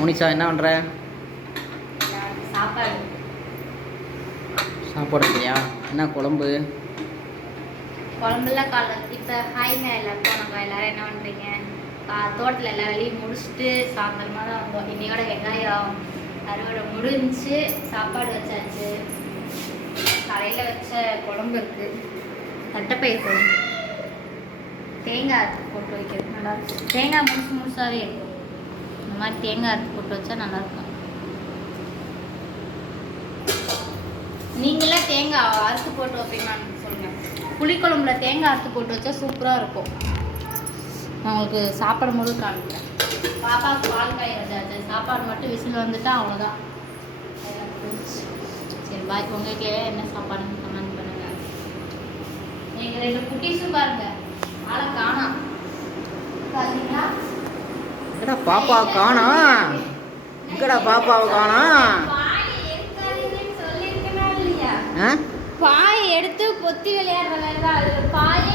முனிஷா என்ன பண்ணுற சாப்பாடு. சாப்பாடு இல்லையா? என்ன குழம்பு? குழம்புல காலை இப்போ ஹாய்ங்க எல்லாருக்கும் நம்ம எல்லாரும் என்ன பண்ணுறீங்க தோட்டத்தில் எல்லா வேலையும் முடிச்சுட்டு சாயந்தரமாக தான் வந்தோம். இன்னையோட வெங்காயம் அறுவடை முடிஞ்சு சாப்பாடு வச்சாச்சு. காலையில் வச்ச குழம்பு இருக்கு. தட்டைப்பயிர் குழம்பு. தேங்காய் போட்டு வைக்கிறது. நல்லா தேங்காய் முழுசு முழுசாகவே இருக்கும். இந்த மாதிரி தேங்காய் அறுத்து போட்டு வச்சா நல்லா இருக்கும் நீங்களே தேங்காய் அறுத்து போட்டு வைப்பீங்களான்னு சொல்லுங்க. புளிக்குழம்புல தேங்காய் அறுத்து போட்டு வச்சா சூப்பராக இருக்கும். நான் உங்களுக்கு சாப்பாடு போது காமிக்கிறேன். பாப்பாவுக்கு பால் காய சாப்பாடு மட்டும் விசில் வந்துட்டா அவ்வளோதான் சரி பாய் உங்களுக்கு என்ன சாப்பாடுன்னு கமெண்ட் பண்ணுங்க. எங்கள் ரெண்டு குட்டிஸும் பாருங்க. ஆளை காணும். எங்கடா பாப்பா காணோம் எங்கடா பாப்பாவை காணோம் பாய் எடுத்து பொத்தி விளையாடுற வேலை தான் அது. பாய்